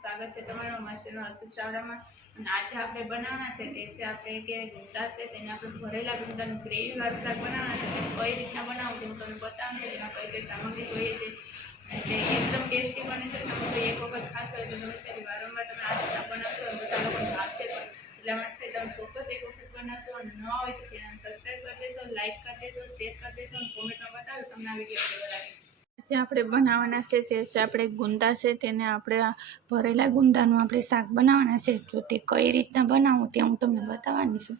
સ્વાગત છે તમારું અમારી ચેનલ હર્ષિત ચાવડામાં। અને આજે આપણે બનાવવાના છે તે છે આપણે કે ગુંદા છે તેને આપણે ભરેલા ગુંદાનું ગ્રેવી વાળું શાક બનાવવાના છે। તે કઈ રીતના બનાવું હું તમને બતાવું છું। તેમાં કઈ કઈ સામગ્રી જોઈએ છે અને તે એકદમ ટેસ્ટી બને છે। તમે તો એક વખત ખાશો એટલે તમે છે વારંવાર તમે આ રીતના બનાવશો અને બધા લોકો ભાવશે પણ। એટલા માટે તમે ચોક્કસ એક વખત બનાવશો અને ન હોય તો ચેનલ સબસ્ક્રાઈબ કરી દેજો, લાઈક કરી દેજો, શેર કરી દેજો અને કોમેન્ટમાં બતાવો તમને આ વિડીયો કેવો લાગે। જે આપણે બનાવવાના છે જે આપણે ગુંદા છે તેને આપણે ભરેલા ગુંદાનું આપણે શાક બનાવવાના છે। જો તે કઈ રીતના બનાવું તે હું તમને બતાવવાની છું।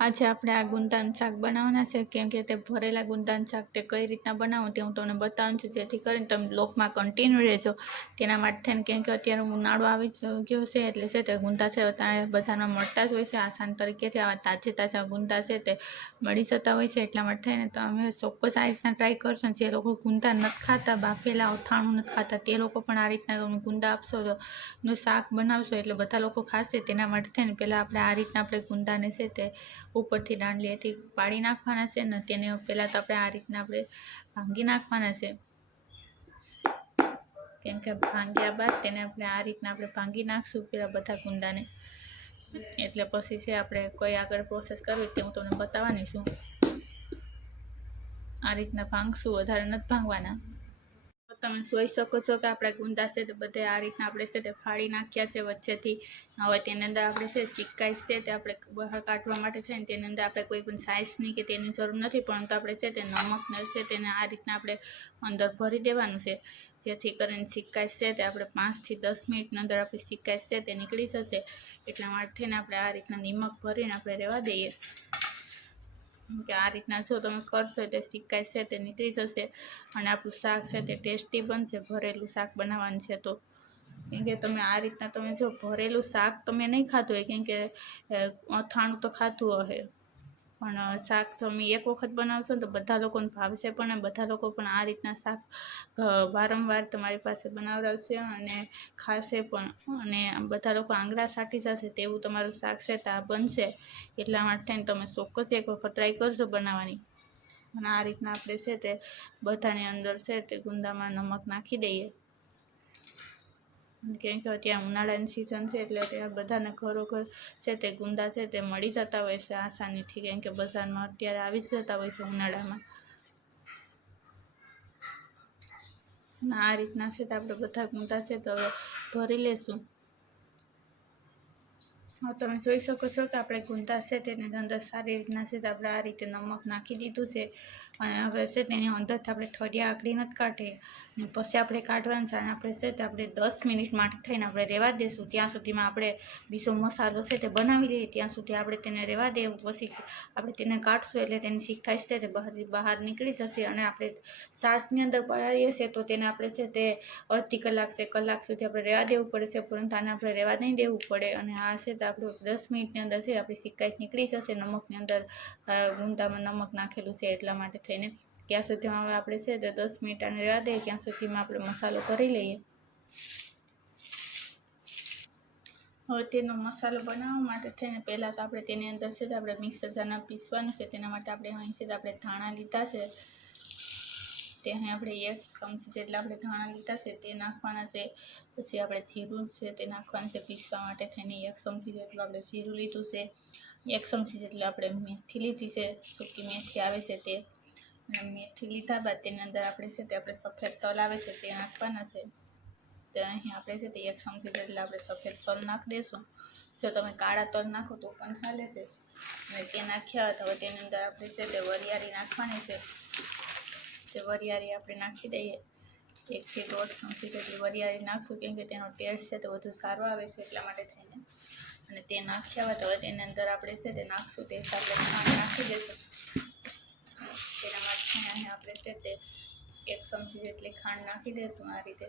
આજે આપણે આ ગુંદાનું શાક બનાવવાના છે કેમ કે તે ભરેલા ગુંદાનું શાક તે કઈ રીતના બનાવું તે હું તમને બતાવવાનું છું, જેથી કરીને તમે બ્લોગમાં કન્ટિન્યુ રહેજો। તેના માટે થઈને કેમ કે અત્યારે ઉનાળો આવી ગયો છે એટલે છે તે ગુંદા છે અત્યારે બજારમાં મળતા જ હોય છે। આસાન તરીકેથી આવા તાજા ગુંદા છે તે મળી જતા હોય છે। એટલા માટે થઈને તમે ચોક્કસ આ રીતના ટ્રાય કરશો। જે લોકો ગુંદા નથી ખાતા, બાફેલા અથાણું નથી ખાતા, તે લોકો પણ આ રીતના તમે ગુંદા આપશો તો નું શાક બનાવશો એટલે બધા લોકો ખાશે। તેના માટે થઈને પહેલાં આપણે આ રીતના આપણે ગુંદાને છે તે ઉપરથી દાંડલીએથી પાડી નાખવાના છે ને તેને પહેલાં તો આપણે આ રીતના આપણે ભાંગી નાખવાના છે। કેમ કે ભાંગ્યા બાદ તેને આપણે આ રીતના આપણે ભાંગી નાખશું પહેલાં બધા ગુંદાને, એટલે પછી છે આપણે કોઈ આગળ પ્રોસેસ કરવી તે હું તમને બતાવવાની છું। આ રીતના ભાંગશું, વધારે નથી ભાંગવાના। તમે જોઈ શકો છો કે આપણા ગુંદા છે તે બધે આ રીતના આપણે છે તે ફાડી નાખ્યા છે વચ્ચેથી। હવે તેની અંદર આપણે છે ચીકાઈશ છે તે આપણે બહાર કાઢવા માટે થઈને તેની અંદર આપણે કોઈ પણ સાઇઝની કે તેની જરૂર નથી, પરંતુ આપણે છે તે નમકને છે તેને આ રીતના આપણે અંદર ભરી દેવાનું છે, જેથી કરીને ચીકાઈશ છે તે આપણે 5 થી 10 મિનિટની અંદર આપણી ચીકાઈશ છે તે નીકળી જશે। એટલા માટે થઈને આપણે આ રીતના નિમક ભરીને આપણે રહેવા દઈએ કે આ રીતના જો તમે કરશો તે ચીકાઈશ છે તે નીકળી જશે અને આપણું શાક છે તે ટેસ્ટી બનશે। ભરેલું શાક બનાવવાનું છે તો કેમ કે તમે આ રીતના તમે જો ભરેલું શાક તમે નહીં ખાતું હોય, કેમ કે અથાણું તો ખાતું હશે પણ શાક તમે એક વખત બનાવશો ને તો બધા લોકોને ભાવશે પણ અને બધા લોકો પણ આ રીતના શાક વારંવાર તમારી પાસે બનાવડાવશે અને ખાશે પણ અને બધા લોકો આંગળા સાટી જશે તેવું તમારું શાક છે તે આ બનશે। એટલા માટે થઈને તમે ચોક્કસ એક વખત ટ્રાય કરશો બનાવવાની। અને આ રીતના આપણે છે તે બધાની અંદર છે તે ગુંદામાં નમક નાખી દઈએ, કેમ કે અત્યારે ઉનાળાની સિઝન છે એટલે અત્યારે બધાને ઘરો છે તે ગુંદા છે તે મળી જતા હોય છે આસાનીથી, કેમ કે બજારમાં અત્યારે આવી જ જતા હોય છે ઉનાળામાં। અને આ રીતના છે તો આપણે બધા ગુંદા છે તો હવે ભરી લેશું। હવે તમે જોઈ શકો છો કે આપણે ગુંદા છે તેની અંદર સારી રીતના છે તો આપણે આ રીતે નમક નાખી દીધું છે અને હવે છે તેની અંદરથી આપણે ઠળિયા આકડી નથી કાઢીએ અને પછી આપણે કાઢવાનું છે અને આપણે છે તે આપણે 10 મિનિટ માટે થઈને આપણે રહેવા દઈશું। ત્યાં સુધીમાં આપણે બીજો મસાલો છે તે બનાવી લઈએ, ત્યાં સુધી આપણે તેને રહેવા દઈએ। પછી આપણે તેને કાઢશું એટલે તેની ચીકાઈશ છે તે બહાર નીકળી જશે અને આપણે છાશની અંદર પલાળીએ છીએ તો તેને આપણે છે તે અડધી કલાક છે કલાક સુધી આપણે રહેવા દેવું પડે છે, પરંતુ આને આપણે રહેવા નહીં દેવું પડે। અને આ છે તો આપણે 10 મિનિટની અંદર છે આપણી ચીકાઈશ નીકળી જશે નમકની અંદર, ગુંદામાં નમક નાખેલું છે એટલા માટે થઈને। ત્યાં સુધીમાં હવે આપણે છે તો 10 મિનિટ આને રહેવા દઈએ, ત્યાં સુધીમાં આપણે મસાલો કરી લઈએ। હવે તેનો મસાલો બનાવવા માટે થઈને પહેલાં તો આપણે તેની અંદર છે તો આપણે મિક્સર જારમાં પીસવાનું છે। તેના માટે આપણે અહીં છે તો આપણે ધાણા લીધા છે, તે અહીં આપણે 1 ચમચી જેટલા આપણે ધાણા લીધા છે તે નાખવાના છે। પછી આપણે જીરું છે તે નાખવાનું છે પીસવા માટે થઈને 1 ચમચી જેટલું આપણે જીરું લીધું છે। 1 ચમચી જેટલું આપણે મેથી લીધી છે, સૂકી મેથી આવે છે તે, અને મેથી લીધા બાદ તેની અંદર આપણે છે તે આપણે સફેદ તલ આવે છે તે નાખવાના છે। તો અહીં આપણે છે તે 1 ચમચી જેટલા આપણે સફેદ તલ નાખી દઈશું। જો તમે કાળા તલ નાખો તો પણ ચાલે છે અને તે નાખ્યા તો હવે તેની અંદર આપણે છે તે વરિયાળી નાખવાની છે। તે વરિયાળી આપણે નાખી દઈએ, 1 થી 1.5 ચમચી જેટલી વરિયાળી નાખશું, કેમ કે તેનો ટેસ્ટ છે તો વધુ સારો આવે છે એટલા માટે થઈને। અને તે નાખ્યા બાદ હવે તેની અંદર આપણે છે તે નાખશું તે આપણે ખાંડ નાખી દઈશું। તેના માટે અહીં આપણે છે તે 1 ચમચી જેટલી ખાંડ નાખી દઈશું આ રીતે।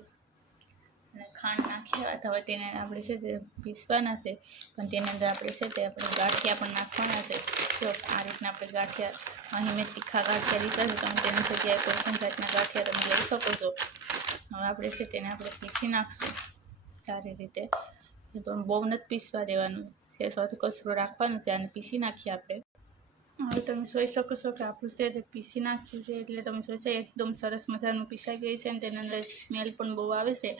અને ખાંડ નાખ્યા બાદ હવે તેને આપણે છે તે પીસવાના છે, પણ તેની અંદર આપણે છે તે આપણે ગાંઠિયા પણ નાખવાના છે। જો આ રીતના આપણે ગાંઠિયા, અહીં મેં તીખા ગાંઠિયા લીધા છે, તમે તેની જગ્યાએ કોઈ પણ જાતના ગાંઠિયા તમે લઈ શકો છો। હવે આપણે છે તેને આપણે પીસી નાખશું સારી રીતે, તો બહુ નથી પીસવા દેવાનું, સેજ કચરો રાખવાનું છે અને પીસી નાખીએ આપણે। હવે તમે જોઈ શકો છો કે આપણું છે તે પીસી નાખ્યું છે, એટલે તમે જોઈ એકદમ સરસ મજાનું પીસાઈ ગયું છે, અને તેની અંદર સ્મેલ પણ બહુ આવે છે.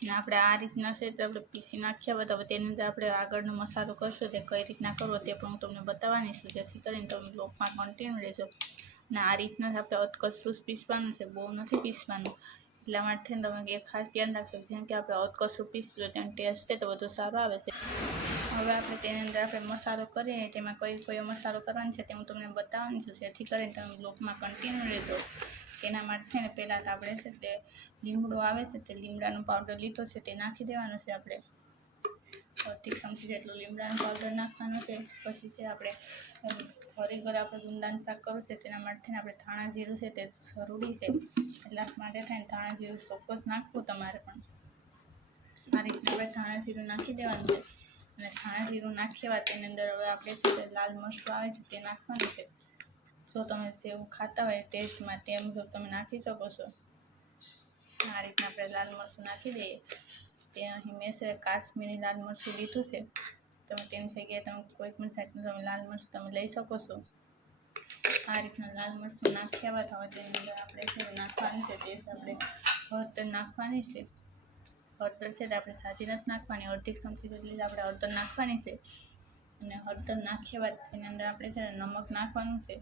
અને આપણે આ રીતના છે તો આપણે પીસી નાખ્યા બાદ હવે તેની અંદર આપણે આગળનો મસાલો કરશું તે કઈ રીતના કરવો તે પણ હું તમને બતાવવાની છું, જેથી કરીને તમે બ્લોગમાં કન્ટિન્યુ રહેજો. અને આ રીતના જ આપણે અધકચરું પીસવાનું છે, બહુ નથી પીસવાનું. એટલા માટે તમે એ ખાસ ધ્યાન રાખજો, જેમ કે આપણે અધકચરું પીસશું તેનો ટેસ્ટ છે તો વધુ સારો આવે છે. હવે આપણે તેની અંદર આપણે મસાલો કરીએ, તેમાં કયો મસાલો કરવાનો છે તે હું તમને બતાવવાની છું, જેથી કરીને તમે બ્લોગમાં કન્ટિન્યુ રહેજો. તેના માટે ને પહેલાં તો આપણે છે તે લીમડો આવે છે તે લીમડાનો પાવડર લીધો છે તે નાખી દેવાનો છે. આપણે 1 ચમચી જેટલું લીમડાનો પાવડર નાખવાનો છે. પછી છે આપણે ઘરે આપણે ગુંદાનું શાક કરવું છે, તેના માટે આપણે ધાણા જીરું છે તે જરૂરી છે. એટલા માટે થઈને ધાણા જીરું ચોક્કસ નાખવું તમારે પણ. આ રીતના આપણે ધાણા જીરું નાખી દેવાનું છે. અને ધાણા જીરું નાખ્યા બાદ તેની અંદર હવે આપણે છે લાલ મરચું આવે છે તે નાખવાનું છે. જો તમે જેવું ખાતા હોય ટેસ્ટમાં તે મુજબ તમે નાખી શકો છો. આ રીતના આપણે લાલ મરચું નાખી દઈએ. તે અહીં મેં છે કાશ્મીરી લાલ મરચું લીધું છે. તમે તેની જગ્યાએ તમે કોઈ પણ સાઈડનું તમે લાલ મરચું તમે લઈ શકો છો. આ રીતના લાલ મરચું નાખ્યા બાદ હવે તેની અંદર આપણે છે નાખવાની છે તે આપણે હળદર નાખવાની છે. હળદર છે તે આપણે સાજી નથી નાખવાની, 1 ચમચી જેટલી જ આપણે હળદર નાખવાની છે. અને હળદર નાખ્યા બાદ તેની અંદર આપણે છે નમક નાખવાનું છે.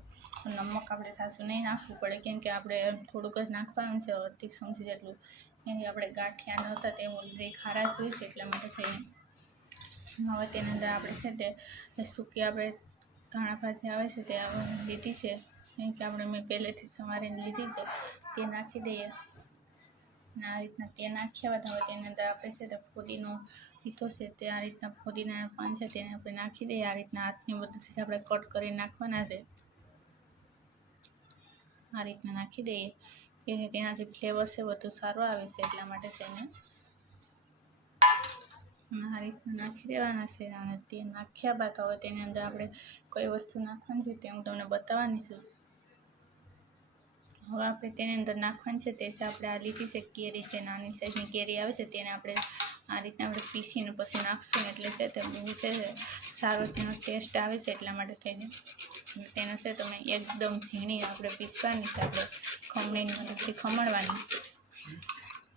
નમક આપણે સાચું નહીં નાખવું પડે, કેમ કે આપણે થોડુંક જ નાખવાનું છે 1 ચમચી જેટલું. કેમ કે આપણે ગાંઠિયા ન હતા તે ઓલરેડી ખારા જોઈ છે, એટલા માટે થઈને. હવે તેની અંદર આપણે છે તે સૂકી આપણે ધાણા ભાજી આવે છે તે લીધી છે, કેમ કે આપણે મેં પહેલેથી સમારીને લીધી છે તે નાખી દઈએ. અને આ રીતના તે નાખ્યા બાદ હવે તેની અંદર આપણે છે તે ફુદીનો લીધો છે તે આ રીતના ફુદીનાના પાન છે તેને આપણે નાખી દઈએ. આ રીતના હાથની મદદથી આપણે કટ કરી નાખવાના છે. આ રીતના નાખી દઈએ, કે તેનાથી ફ્લેવર છે વધુ સારો આવે છે, એટલા માટે તેને આ રીતના નાખી દેવાના છે. અને તે નાખ્યા બાદ હવે તેની અંદર આપણે કઈ વસ્તુ નાખવાની છે તે હું તમને બતાવવાની છું. હવે આપણે તેની અંદર નાખવાની છે તે છે આપણે આ લીધી છે કેરી, જે નાની સાઈઝની કેરી આવે છે તેને આપણે આ રીતના આપણે પીસીને પછી નાખશું, એટલે છે તે બહુ છે સારો તેનો ટેસ્ટ આવે છે. એટલા માટે થઈને તેને છે તમે એકદમ ઝીણી આપણે પીસવાની છે, આપણે ખમણીની મદદથી ખમણવાની,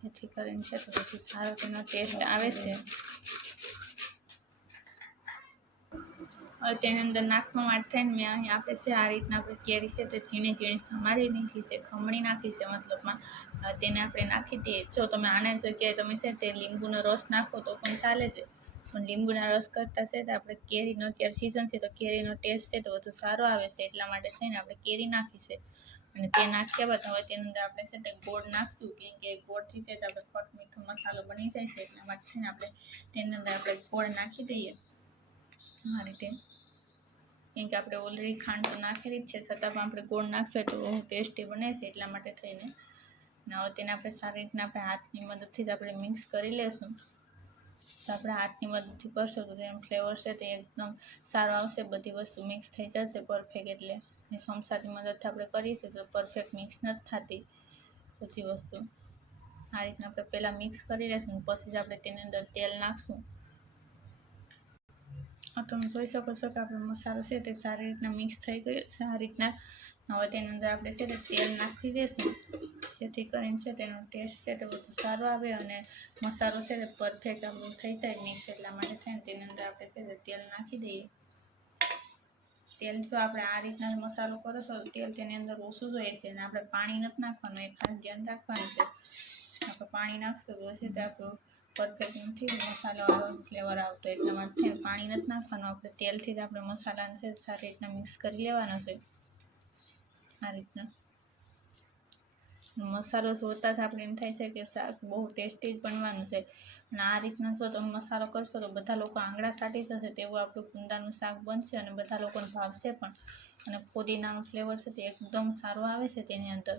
જેથી કરીને છે તો પછી સારો તેનો ટેસ્ટ આવે છે. હવે તેની અંદર નાખવા માટે થઈને મેં અહીં આપણે છે આ રીતના આપણે કેરી છે તે ઝીણી ઝીણી સમારી નાખી છે, ખમણી નાખી છે મતલબમાં. તેને આપણે નાખી દઈએ. જો તમે આના જગ્યાએ તમે છે તે લીંબુનો રસ નાખો તો પણ ચાલે છે, પણ લીંબુના રસ કરતાં છે તો આપણે કેરીનો અત્યારે સિઝન છે તો કેરીનો ટેસ્ટ છે તો વધુ સારો આવે છે. એટલા માટે થઈને આપણે કેરી નાખી છે. અને તે નાખ્યા બાદ હવે તેની અંદર આપણે છે તે ગોળ નાખશું, કેમ કે ગોળથી છે તો આપણે ખોટ મીઠો મસાલો બની જાય છે. એટલા માટે થઈને આપણે તેની અંદર આપણે ગોળ નાખી દઈએ આ રીતે. કેમ કે આપણે ઓલરેડી ખાંડ તો નાખેલી જ છે, છતાં પણ આપણે ગોળ નાખશું તો બહુ ટેસ્ટી બને છે. એટલા માટે થઈને હવે તેને આપણે સારી રીતના આપણે હાથની મદદથી જ આપણે મિક્સ કરી લેશું. તો આપણે હાથની મદદથી કરશું તો તેનો ફ્લેવર છે તે એકદમ સારો આવશે. બધી વસ્તુ મિક્સ થઈ જશે પરફેક્ટ. એટલે ચમચાની મદદથી આપણે કરીએ છીએ તો પરફેક્ટ મિક્સ નથી થતી બધી વસ્તુ. આ રીતના આપણે પહેલાં મિક્સ કરી લઈશું, પછી જ આપણે તેની અંદર તેલ નાખશું. તમે જોઈ શકો છો કે આપણો મસાલો છે તે સારી રીતના મિક્સ થઈ ગયો છે. આ રીતના હવે તેની અંદર આપણે છે તે તેલ નાખી દઈશું, જેથી કરીને છે તેનો ટેસ્ટ છે તે બધું સારો આવે અને મસાલો છે તે પરફેક્ટ આપણો થઈ જાય મિક્સ. એટલા માટે થઈને તેની અંદર આપણે છે તે તેલ નાખી દઈએ. તેલ જો આપણે આ રીતના મસાલો કરો છો તો તેલ તેની અંદર ઓછું જોઈએ છે, અને આપણે પાણી નથી નાખવાનું, એ ખાસ ધ્યાન રાખવાનું છે. આપણે પાણી નાખશું તો છે તે આપણું પરફેક્ટ નથી મસાલાવાળો ફ્લેવર આવતો. એટલા માટે પાણી નથી નાખવાનું, આપણે તેલથી જ આપણે મસાલાને છે સારી રીતના મિક્સ કરી લેવાનો છે. આ રીતના મસાલો જોતાં જ આપણે એમ થાય છે કે શાક બહુ ટેસ્ટી જ બનવાનું છે. અને આ રીતના જો તમે મસાલો કરશો તો બધા લોકો આંગળા ચાટી જશે તેવું આપણું ગુંદાનું શાક બનશે, અને બધા લોકોને ભાવશે પણ. અને ફુદીનાનું ફ્લેવર છે તે એકદમ સારું આવે છે તેની અંદર.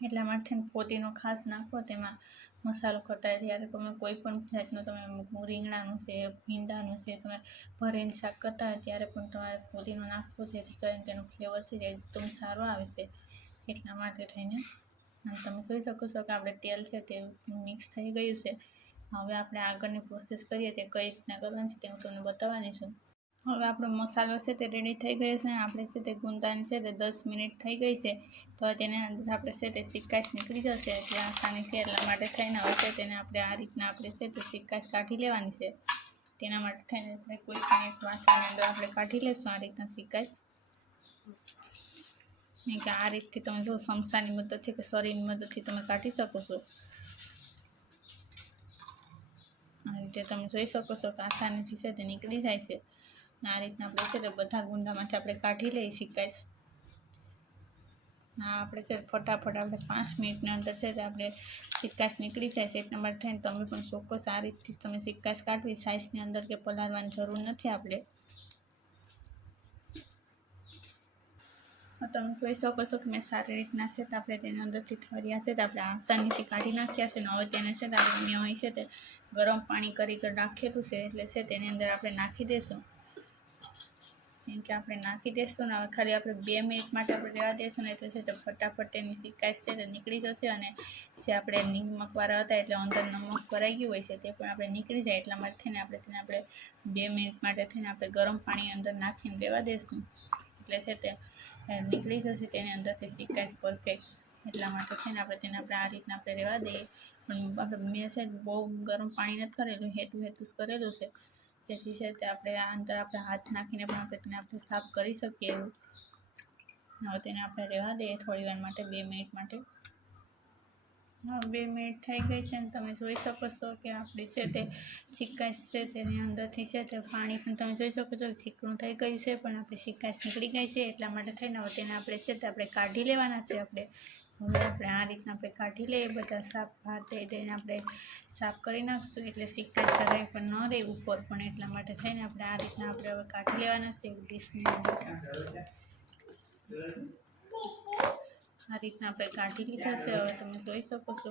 એટલા માટે ફુદીનો ખાસ નાખો તેમાં મસાલો કરતા. ત્યારે તમે કોઈ પણ જાતનું તમે રીંગણાનું છે, ભીંડાનું છે, તમે ભરીને શાક કરતા હોય ત્યારે પણ તમારે ફુદીનો નાખવો, જેથી કરીને તેનો ફ્લેવર છે એકદમ સારો આવે છે. એટલા માટે થઈને અને તમે જોઈ શકો છો કે આપણે તેલ છે તે મિક્સ થઈ ગયું છે. હવે આપણે આગળની પ્રોસેસ કરીએ તે કઈ રીતના કરવાની છે તે હું તમને બતાવવાની છું. હવે આપણો મસાલો છે તે રેડી થઈ ગયો છે. આપણે છે તે ગુંદાની છે તે 10 મિનિટ થઈ ગઈ છે. તો તેને અંદર આપણે છે તે સિક્કાશ નીકળી જશે એટલે આસાનીથી. એટલા માટે થઈને હવે છે તેને આપણે આ રીતના આપણે છે તે સિક્કાશ કાઢી લેવાની છે. તેના માટે થઈને આપણે કોઈ પણ એક વાસણની અંદર આપણે કાઢી લઈશું આ રીતના સિક્કાશ. નહીં કે આ રીતથી તમે જો સમસાની મદદથી કે સરીની મદદથી તમે કાઢી શકો છો. આ રીતે તમે જોઈ શકો છો કે આસાનીથી છે તે નીકળી જાય છે. આ રીતના આપણે છે તે બધા ગુંદામાંથી આપણે કાઢી લઈએ સિક્કાશ. આપણે છે ફટાફટ આપણે 5 મિનિટની અંદર છે તે આપણે સિક્કાશ નીકળી જાય છે. એટલા માટે થઈને તમે પણ ચોક્કસ આ રીતથી તમે સિક્કાશ કાઢવી. સાઇઝની અંદર કે પલાળવાની જરૂર નથી આપણે. તમે જોઈ શકો છો કે મેં સારી રીતના છે તો આપણે તેની અંદરથી ઠર્યા છે તો આપણે આસાનીથી કાઢી નાખ્યા છે. ને હવે તેને છે તો આપણે મેં અહીં છે તે ગરમ પાણી કરી નાખેલું છે એટલે છે તેની અંદર આપણે નાખી દઈશું. કેમ કે આપણે નાખી દઈશું ને હવે ખાલી આપણે 2 મિનિટ માટે આપણે રહેવા દઈશું ને એટલે છે તો ફટાફટ તેની સિક્કાશ છે તે નીકળી જશે. અને જે આપણે નમકવાળા હતા એટલે અંદર નમક ભરાઈ ગયું હોય છે તે પણ આપણે નીકળી જાય. એટલા માટે થઈને આપણે તેને આપણે 2 મિનિટ માટે થઈને આપણે ગરમ પાણી અંદર નાખીને રહેવા દઈશું એટલે છે તે નીકળી જશે તેની અંદરથી સિક્કાશ પરફેક્ટ. એટલા માટે થઈને આપણે તેને આપણે આ રીતના આપણે રહેવા દઈએ. પણ આપણે મેં છે બહુ ગરમ પાણી નથી કરેલું, હેઠું જ કરેલું છે. જેથી છે તે આપણે આ અંદર આપણે હાથ નાખીને પણ આપણે તેને આપણે સાફ કરી શકીએ એવું. હવે તેને આપણે રહેવા દઈએ થોડી વાર માટે 2 મિનિટ માટે. હા 2 મિનિટ થઈ ગઈ છે ને તમે જોઈ શકો છો કે આપણી છે તે સિક્કાશ છે તેની અંદરથી છે તે પાણી પણ તમે જોઈ શકો છો ચીકણું થઈ ગયું છે પણ આપણી સિક્કાશ નીકળી ગઈ છે. એટલા માટે થઈને હવે તેને આપણે છે તે આપણે કાઢી લેવાના છે. હવે આપણે આ રીતના આપણે કાઢી લઈએ બધા સાફ હાથે તેને આપણે સાફ કરી નાખશું એટલે સિક્કાશ જરાય પણ ન રહે ઉપર પણ. એટલા માટે થઈને આપણે આ રીતના આપણે હવે કાઢી લેવાના છે ડીશની અંદર. આ રીતના આપણે કાઢી લીધા છે. હવે તમે જોઈ શકો છો.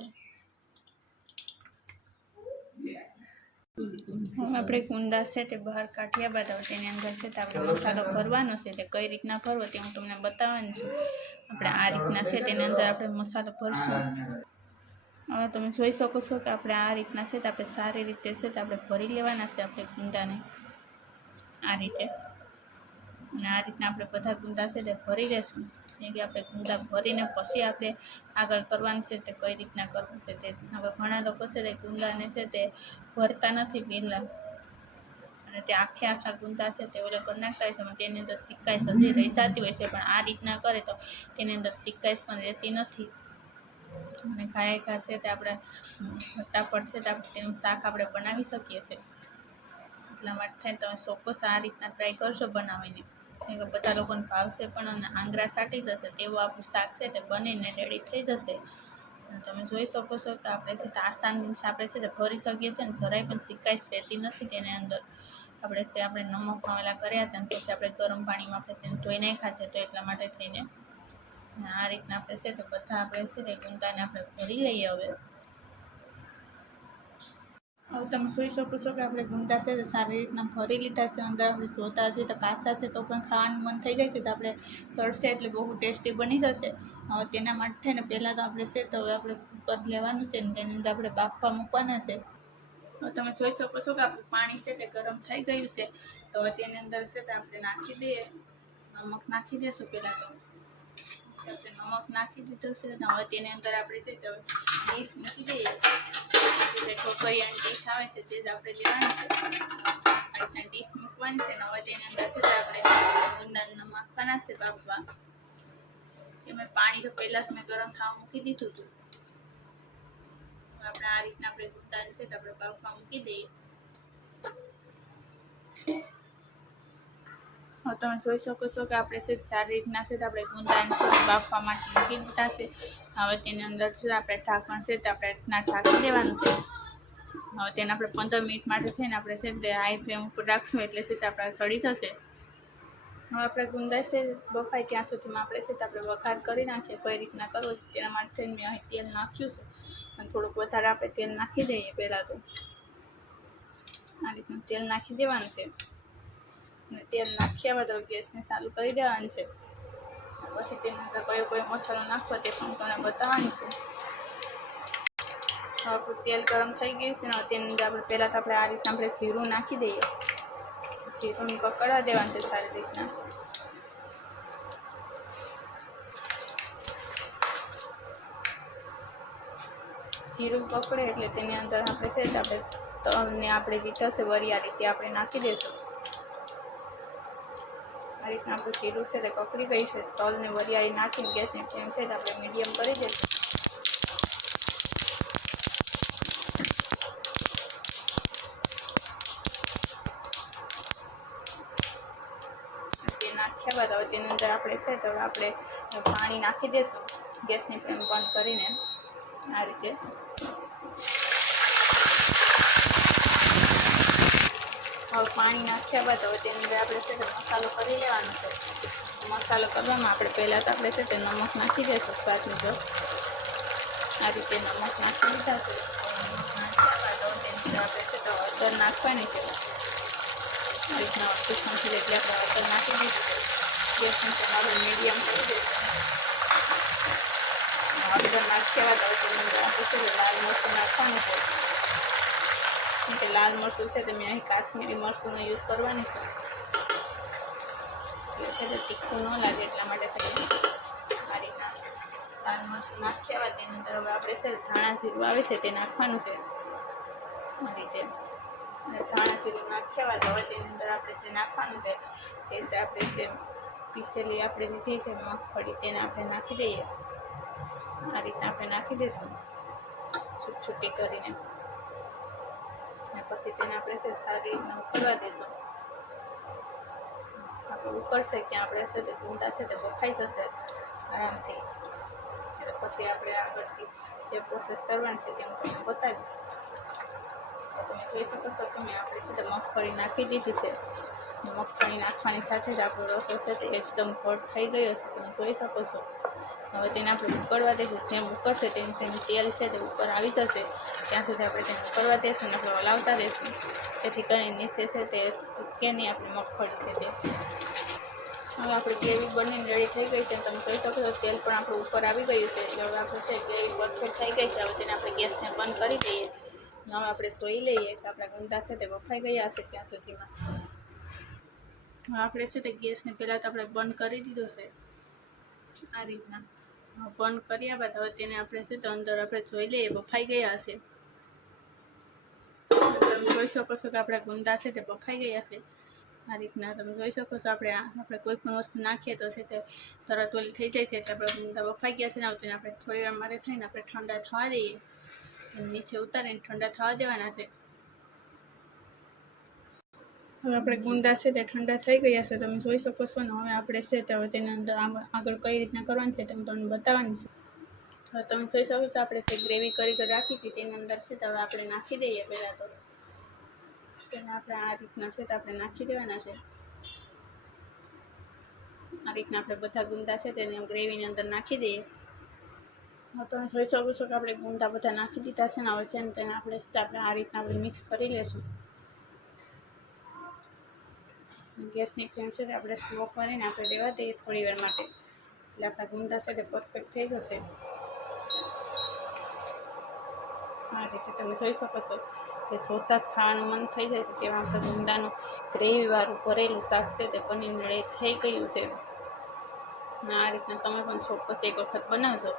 હવે આપણે ગુંદા છે તે બહાર કાઢ્યા બાદ હવે તેની અંદર છે તે આપણે મસાલો ભરવાનો છે. તે કઈ રીતના ભરવો તે હું તમને બતાવવાની છું. આપણે આ રીતના છે તેની અંદર આપણે મસાલો ભરશું. હવે તમે જોઈ શકો છો કે આપણે આ રીતના છે તે આપણે સારી રીતે છે તે આપણે ભરી લેવાના છે આપણે ગુંદાને આ રીતે. અને આ રીતના આપણે બધા ગુંદા છે તે ભરી લેશું. જેમ કે આપણે ગુંદા ભરીને પછી આપણે આગળ કરવાનું છે તે કઈ રીતના કરવું છે તે. હવે ઘણા લોકો છે તે ગુંદાને છે તે ભરતા નથી પહેલાં અને તે આખા ગુંદા છે તે ઓલે કરી નાખતા હોય છે. તેની અંદર સિક્કાશ હજી રહી જતી હોય છે પણ આ રીતના કરે તો તેની અંદર સિક્કાશ પણ રહેતી નથી. અને ઘાય છે તે આપણે ફટાફટ છે તે આપણે તેનું શાક આપણે બનાવી શકીએ છીએ. એટલા માટે થઈને તમે ચોક્કસ આ રીતના ટ્રાય કરશો બનાવીને. કે બધા લોકોને ભાવશે પણ અને આંગળા સાટી જશે તેવું આપણું શાક છે તે બનીને રેડી થઈ જશે. અને તમે જોઈ શકો છો કે આપણે છે તે આસાનથી આપણે છે તે ભરી શકીએ છીએ. ને જરાય પણ સિક્કાશ રહેતી નથી તેની અંદર. આપણે નમક વાવેલા કર્યા હતા અને પછી આપણે ગરમ પાણીમાં આપણે તેને ધોઈ નાખ્યા છે. તો એટલા માટે થઈને આ રીતના આપણે છે તો બધા આપણે છે તે ગુંદાને આપણે ભરી લઈએ. હવે તમે જોઈ શકો છો કે આપણે ગુંદા છે તે સારી રીતના ભરી લીધા છે. અંદર આપણે જોતા હશે તો કાચા છે તો પણ ખાવાનું મન થઈ જાય છે. તો આપણે સળશે એટલે બહુ ટેસ્ટી બની જશે. હવે તેના માટે થઈને પહેલાં તો આપણે છે તો હવે આપણે કૂકર લેવાનું છે ને તેની અંદર આપણે બાફવા મૂકવાના છે. તમે જોઈ શકો છો કે આપણું પાણી છે તે ગરમ થઈ ગયું છે. તો હવે તેની અંદર છે તે આપણે નાખી દઈએ. નમક નાખી દઈશું પહેલાં તો. આપણે નમક નાખી દીધું છે અને હવે તેની અંદર આપણે છે તો ડીશ મૂકી દઈએ. ઢોકળિયાની ડીશ આવે છે તે જ આપણે લેવાની છે. આ રીતના ડીશ મૂકવાની છે ને હવે તેની અંદર છે આપણે ગુંદાને નાખવાના છે બાફવા. મેં પાણી તો પહેલાં જ મેં ગરમ થવા મૂકી દીધું હતું. આપણે આ રીતના આપણે ગુંદાને છે તો આપણે બાફવા મૂકી દઈએ. હવે તમે જોઈ શકો છો કે આપણે છે સારી રીતના છે તો આપણે ગુંદાને બાફવા માટે મૂકી દીધા છે. હવે તેની અંદર છે આપણે ઢાંકણ છે તો આપણે રીતના ઢાંકી દેવાનું છે. હવે તેને આપણે 15 મિનિટ માટે થઈને આપણે છે તે હાઈ ફ્લેમ ઉપર રાખશું એટલે છે તે આપણે સડી થશે. હવે આપણે ગુંદા છે બફાય ત્યાં સુધીમાં આપણે છે તો આપણે વઘાર કરી નાખીએ. કઈ રીતના કરવો તેના માટે મેં અહીં તેલ નાખ્યું છે અને થોડુંક વધારે આપણે તેલ નાખી દઈએ. પહેલાં તો આ રીતનું તેલ નાખી દેવાનું છે. અને તેલ નાખ્યા બાદ ગેસને ચાલુ કરી દેવાનું છે. પછી તેની અંદર કયો મસાલો નાખવો તે પણ તમને બતાવવાની છે. આપણું તેલ ગરમ થઈ ગયું છે ને તેની અંદર આપણે પહેલાં તો આપણે આ રીતના આપણે જીરું નાખી દઈએ. જીરું પકડવા દેવાનું છે સારી રીતના. જીરું પકડે એટલે તેની અંદર આપણે છે આપણે તલને આપણે વીટશે વરિયાળી તે આપણે નાખી દઈશું. આ રીતના આપણું જીરું છે તે કકડી ગઈ છે. તલને વરિયાળી નાખીને ગેસની ફ્લેમ છે આપણે મીડિયમ કરી દઈશું. તે નાખ્યા બાદ હવે તેની અંદર આપણે છે તો આપણે પાણી નાખી દઈશું ગેસની ફ્લેમ બંધ કરીને. આ રીતે હવે પાણી નાખ્યા બાદ હવે તેની અંદર આપણે છે મસાલો કરી લેવાનો છે. મસાલો કરવામાં આપણે પહેલાં તો આપણે છે તે નમક નાખી દઈશું સ્વાદ મુજબ. આ રીતે નમક નાખી દીધા છે. નાખ્યા બાદ હવે તેની અંદર આપણે છે તો હળદર નાખવાની છે. આ રીતના તીખું એટલે આપણે હળદર નાખી દીધું છે. ગેસની ફ્લેમ આપણે મીડિયમ કરી દઈશું. હળદર નાખ્યા બાદ હવે તેની અંદર આપણે છે લાલ મરચું નાખવાનું છે. કે લાલ મરચું છે તે મેં અહીં કાશ્મીરી મરચુંનો યુઝ કરવાની છે. એટલે છે તે તીખું ન લાગે એટલા માટે થઈને આ રીતના લાલ મરચું નાખ્યા બાદ તેની અંદર હવે આપણે છે ધાણા જીરું આવે છે તે નાખવાનું છે. આ રીતે ધાણા જીરું નાખ્યા બાદ હવે તેની અંદર આપણે જે નાખવાનું છે તે છે આપણે જે પીસેલી આપણે લીધી છે મગફળી તેને આપણે નાખી દઈએ. આ રીતના આપણે નાખી દઈશું છૂટી કરીને. અને પછી તેને આપણે છે સારી રીતના ઉકળવા દઈશું. આપણે ઉકળશે ક્યાં આપણે છે તે ગુંદા છે તે બફાઈ જશે આરામથી. એટલે પછી આપણે આગળથી જે પ્રોસેસ કરવાની છે તે હું તમને બતાવીશ. તમે જોઈ શકો છો કે મેં આપણે છે તે મગફળી નાખી દીધી છે. મગફળી નાખવાની સાથે જ આપણો રસો છે તે એકદમ ઘટ થઈ ગયો છે. તમે જોઈ શકો છો. હવે તેને આપણે ઉકળવા દઈશું. જેમ ઉકળશે તેમ તેમ તેલ છે તે ઉપર આવી જશે ત્યાં સુધી આપણે તેને ઉકળવા દઈશું અને આપણે હલાવતા દઈશું. જેથી કરીને નીચે છે તે કે નહીં આપણી મગફળી છે તે. હવે આપણી ગ્રેવી બનીને રેડી થઈ ગઈ છે. તમે જોઈ શકો છો તેલ પણ આપણું ઉપર આવી ગયું છે. એટલે હવે આપણે છે ગ્રેવી પરફેક્ટ થઈ ગઈ છે. હવે તેને આપણે ગેસને બંધ કરી દઈએ. હવે આપણે જોઈ લઈએ કે આપણા ગુંદા છે તે બફાઈ ગયા હશે ત્યાં સુધીમાં. હવે આપણે છે તે ગેસને પહેલાં તો આપણે બંધ કરી દીધો છે આ રીતના. બંધ કર્યા બાદ હવે તેને આપણે છે તો અંદર આપણે જોઈ લઈએ બફાઈ ગયા હશે. તમે જોઈ શકો છો કે આપણા ગુંદા છે તે બફાઈ ગયા છે. આ રીતના તમે જોઈ શકો છો. આપણે કોઈ પણ વસ્તુ નાખીએ તો છે તે તરત ઓલી થઈ જાય છે. એટલે આપણે ગુંદા બફાઈ ગયા છે ને તેને આપણે થોડી વાર માટે થઈને આપણે ઠંડા થવા દઈએ. નીચે ઉતારીને ઠંડા થવા દેવાના છે. હવે આપણે ગુંદા છે તે ઠંડા થઈ ગયા છે. તમે જોઈ શકો છો ને. હવે આપણે છે તે હવે તેની અંદર આગળ કઈ રીતના કરવાનું છે તે હું તમને બતાવવાની છું. હવે તમે જોઈ શકો છો આપણે જે ગ્રેવી કરી રાખી હતી તેની અંદર છે તો હવે આપણે નાખી દઈએ. પહેલાં તો તેને આપણે આ રીતના છે તો આપણે નાખી દેવાના છે. આ રીતના આપણે બધા ગુંદા છે તેને ગ્રેવીની અંદર નાખી દઈએ. હવે તમે જોઈ શકો છો કે આપણે ગુંદા બધા નાખી દીધા છે ને. હવે છે ને તેને આપણે આ રીતના આપણે મિક્સ કરી લઈશું. ગેસની ફ્લેમ છે આપણે સ્લો કરીને આપણે રહેવા દઈએ થોડી વાર માટે. એટલે આપણા ગુંદા છે તે પરફેક્ટ થઈ જશે. આ રીતે તમે જોઈ શકો છો કે જોતાં જ ખાવાનું મન થઈ જાય છે તેમાં આપણે ગુંદાનું ગ્રેવીવાળું ભરેલું શાક છે તે બનીને રેડી થઈ ગયું છે. આ રીતના તમે પણ ચોક્કસ એક વખત બનાવજો.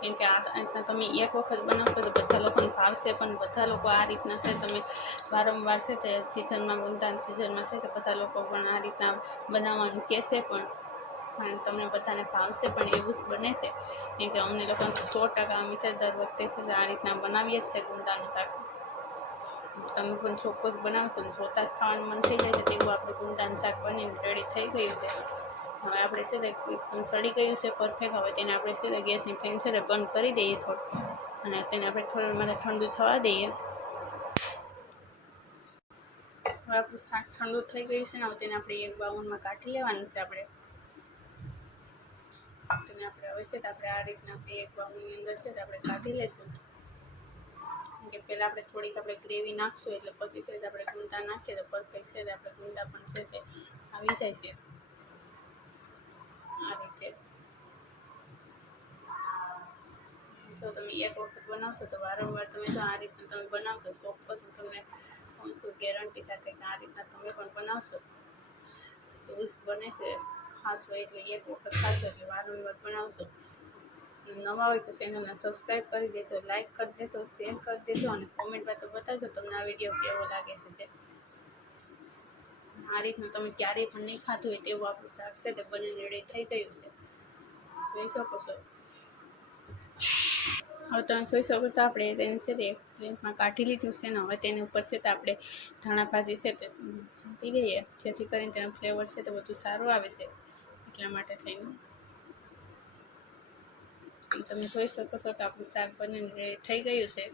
કેમ કે આ રીતના તમે એક વખત બનાવશો તો બધા લોકોને ભાવશે. પણ બધા લોકો આ રીતના છે તમે વારંવાર છે તે સિઝનમાં ગુંદાની સિઝનમાં છે તે બધા લોકો પણ આ રીતના બનાવવાનું કહેશે પણ. અને તમને બધાને ભાવશે પણ એવું જ બને છે. કેમ કે અમને લોકોને 100% અમે છે દર વખતે છે આ રીતના બનાવીએ જ છે ગુંદાનું શાક. તમે પણ ચોક્કસ બનાવશો ને જોતાં જ ખાવાનું મન થઈ જાય છે તેવું આપણે ગુંદાનું શાક બનીને રેડી થઈ ગયું છે. હવે આપણે છે તે એકદમ સડી ગયું છે પરફેક્ટ. હવે તેને આપણે છે તે ગેસની ફ્લેમ છે તે બંધ કરી દઈએ થોડું. અને તેને આપણે થોડું માટે ઠંડુ થવા દઈએ. હવે આપણું શાક ઠંડુ થઈ ગયું છે ને. હવે તેને આપણે એક બાઉલમાં કાઢી લેવાનું છે. તેને આપણે હવે છે તો આપણે આ રીતના એક બાઉલની અંદર છે તો આપણે કાઢી લઈશું. કે પહેલાં આપણે થોડીક આપણે ગ્રેવી નાખશું એટલે પછી છે તો આપણે ગુંદા નાખીએ તો પરફેક્ટ છે તો આપણે ગુંદા પણ છે તે આવી જાય છે. આ રીતે જો તમે એક વખત બનાવશો તો વારંવાર તમે જો આ રીતના તમે બનાવશો ચોક્કસ હું તમને શકું છું ગેરંટી સાથે કે આ રીતના તમે પણ બનાવશો તો બને છે. ખાસ હોય એટલે એક વખત ખાશો એટલે વારંવાર બનાવશો. નવા હોય તો ચેનલને સબસ્ક્રાઈબ કરી દેજો, લાઇક કરી દેજો, શેર કરી દેજો અને કોમેન્ટમાં તો બતાવજો તમને આ વિડીયો કેવો લાગે છે તે. આ રીતનું તમે ક્યારેય પણ નહીં ખાધું હોય તેવું આપણું શાક છે તે બનીને રેડી થઈ ગયું છે, જોઈ શકો છો. હવે તમે જોઈ શકો છો આપણે તેને છે તે પ્લેટમાં કાઢી લીધું છે ને હવે તેની ઉપર છે તે આપણે ધાણા ભાજી છે તે છાંટી દઈએ, જેથી કરીને તેનો ફ્લેવર છે તે બધું સારું આવે છે. એટલા માટે થઈને તમે જોઈ શકો છો કે આપણું શાક બનીને રેડી થઈ ગયું છે.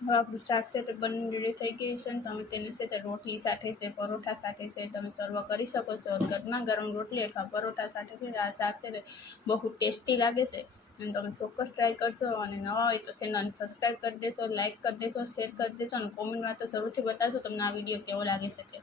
હવે આપણું શાક છે તે બનીને રેડી થઈ ગયું છે ને તમે તેને છે તે રોટલી સાથે છે, પરોઠા સાથે છે તમે સર્વ કરી શકો છો. ગરમા ગરમ રોટલી અથવા પરોઠા સાથે છે આ શાક છે તે બહુ ટેસ્ટી લાગે છે અને તમે ચોક્કસ ટ્રાય કરજો. અને નવા હોય તો ચેનલને સબસ્ક્રાઈબ કરી દેજો, લાઇક કરી દેજો, શેર કરી દેજો અને કોમેન્ટમાં તો જરૂરથી બતાવજો તમને આ વિડીયો કેવો લાગી શકે.